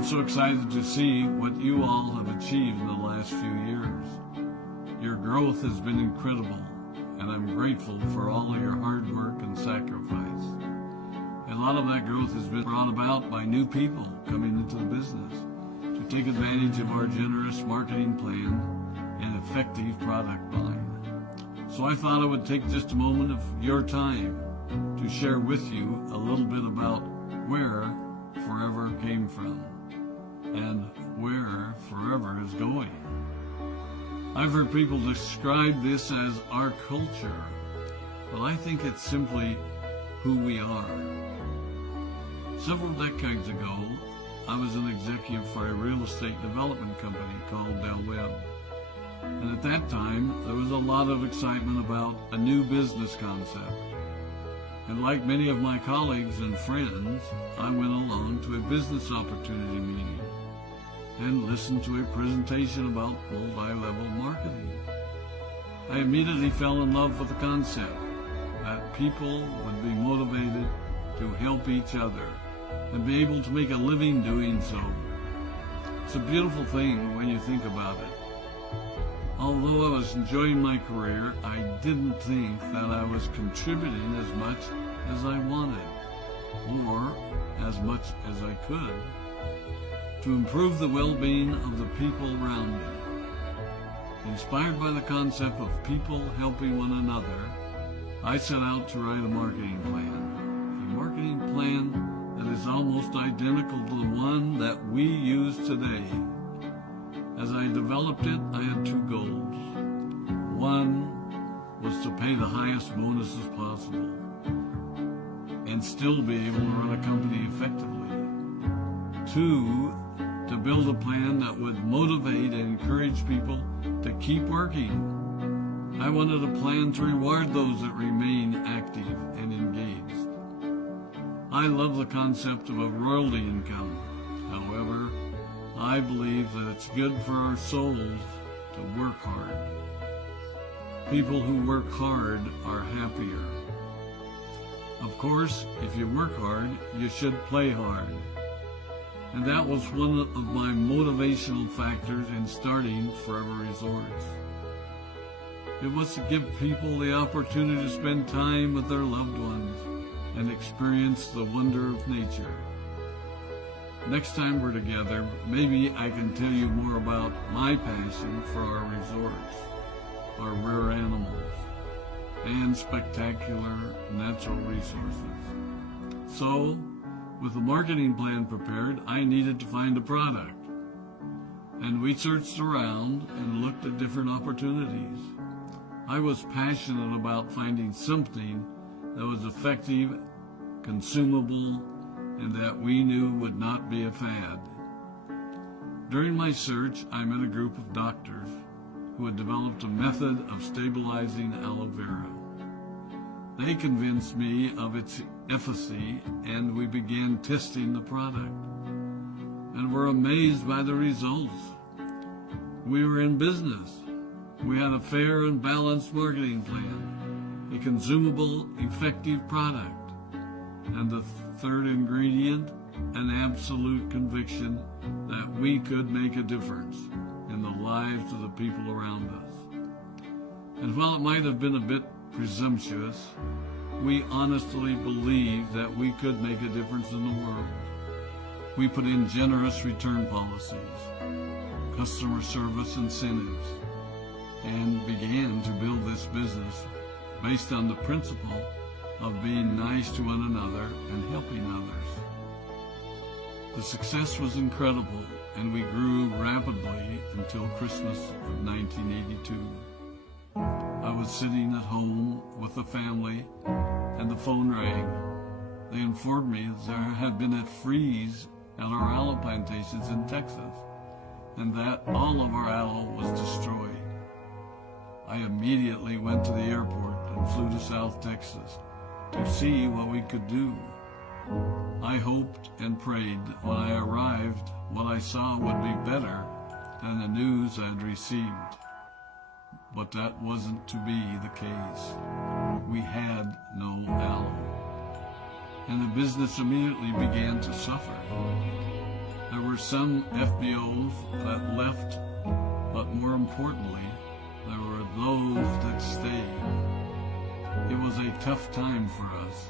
I'm so excited to see what you all have achieved in the last few years. Your growth has been incredible, and I'm grateful for all of your hard work and sacrifice. A lot of that growth has been brought about by new people coming into the business to take advantage of our generous marketing plan and effective product line. So I thought I would take just a moment of your time to share with you a little bit about where Forever came from and where Forever is going. I've heard people describe this as our culture, but I think it's simply who we are. Several decades ago, I was an executive for a real estate development company called Del Webb. And at that time, there was a lot of excitement about a new business concept. And like many of my colleagues and friends, I went along to a business opportunity meeting and listened to a presentation about multi-level marketing. I immediately fell in love with the concept that people would be motivated to help each other and be able to make a living doing so. It's a beautiful thing when you think about it. Although I was enjoying my career, I didn't think that I was contributing as much as I wanted, or as much as I could, to improve the well-being of the people around me. Inspired by the concept of people helping one another, I set out to write a marketing plan that is almost identical to the one that we use today. As I developed it, I had two goals. One was to pay the highest bonuses possible and still be able to run a company effectively. Two, to build a plan that would motivate and encourage people to keep working. I wanted a plan to reward those that remain active and engaged. I love the concept of a royalty income. However, I believe that it's good for our souls to work hard. People who work hard are happier. Of course, if you work hard, you should play hard. And that was one of my motivational factors in starting Forever Resorts. It was to give people the opportunity to spend time with their loved ones and experience the wonder of nature. Next time we're together, maybe I can tell you more about my passion for our resorts, our rare animals, and spectacular natural resources. So, with the marketing plan prepared, I needed to find a product. And we searched around and looked at different opportunities. I was passionate about finding something that was effective, consumable, and that we knew would not be a fad. During my search, I met a group of doctors who had developed a method of stabilizing aloe vera. They convinced me of its efficacy, and we began testing the product, and were amazed by the results. We were in business. We had a fair and balanced marketing plan, a consumable, effective product, and the third ingredient, an absolute conviction that we could make a difference in the lives of the people around us. And while it might have been a bit presumptuous, we honestly believed that we could make a difference in the world. We put in generous return policies, customer service incentives, and began to build this business based on the principle of being nice to one another and helping others. The success was incredible, and we grew rapidly until Christmas of 1982. I was sitting at home with the family, and the phone rang. They informed me that there had been a freeze at our aloe plantations in Texas, and that all of our aloe was destroyed. I immediately went to the airport and flew to South Texas to see what we could do. I hoped and prayed when I arrived what I saw would be better than the news I'd received. But that wasn't to be the case. We had no aloe. And the business immediately began to suffer. There were some FBOs that left, but more importantly, there were those that stayed. It was a tough time for us.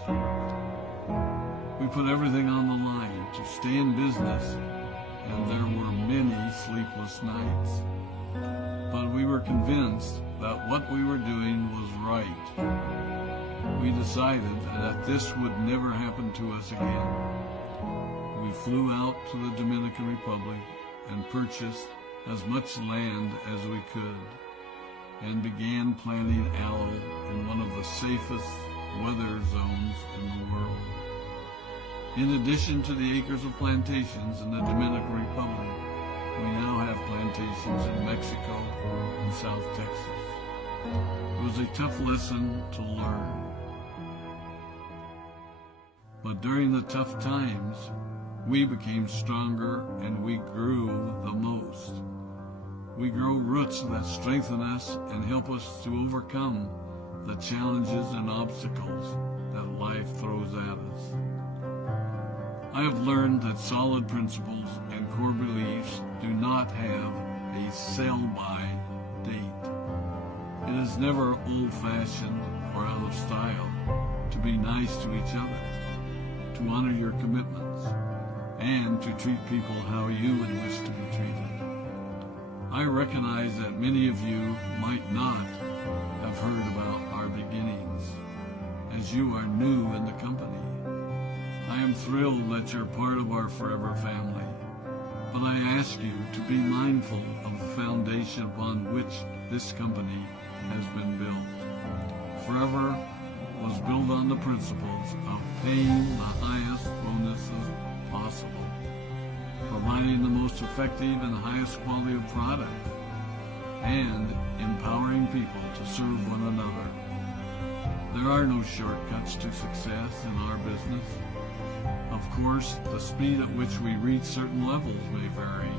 We put everything on the line to stay in business, and there were many sleepless nights. But we were convinced that what we were doing was right. We decided that this would never happen to us again. We flew out to the Dominican Republic and purchased as much land as we could, and began planting aloe in one of the safest weather zones in the world. In addition to the acres of plantations in the Dominican Republic, we now have plantations in Mexico and South Texas. It was a tough lesson to learn. But during the tough times, we became stronger and we grew the most. We grow roots that strengthen us and help us to overcome the challenges and obstacles that life throws at us. I have learned that solid principles and core beliefs do not have a sell-by date. It is never old-fashioned or out of style to be nice to each other, to honor your commitments, and to treat people how you would wish to be treated. I recognize that many of you might not have heard about our beginnings, as you are new in the company. I am thrilled that you're part of our forever family, but I ask you to be mindful of the foundation upon which this company has been built. Forever was built on the principles of paying the highest bonuses possible, providing the most effective and highest quality of product, and empowering people to serve one another. There are no shortcuts to success in our business. Of course, the speed at which we reach certain levels may vary,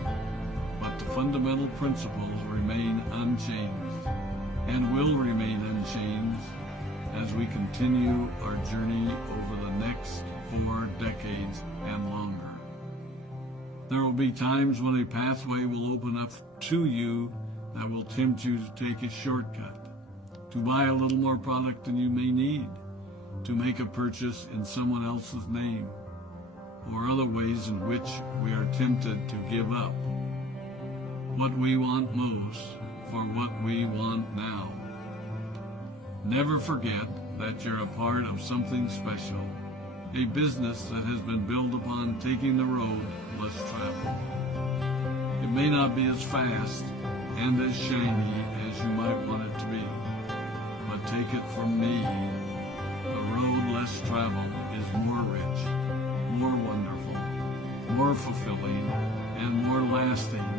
but the fundamental principles remain unchanged and will remain unchanged as we continue our journey over the next 4 decades and longer. There will be times when a pathway will open up to you that will tempt you to take a shortcut, to buy a little more product than you may need, to make a purchase in someone else's name, or other ways in which we are tempted to give up what we want most for what we want now. Never forget that you're a part of something special, a business that has been built upon taking the road less traveled. It may not be as fast and as shiny as you might want it to be, but take it from me, the road less traveled is more rich, more wonderful, more fulfilling, and more lasting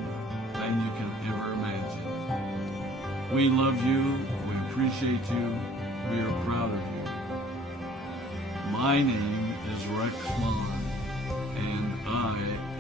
than you can ever imagine. We love you, we appreciate you, we are proud of you. My name is Rex Mon, and I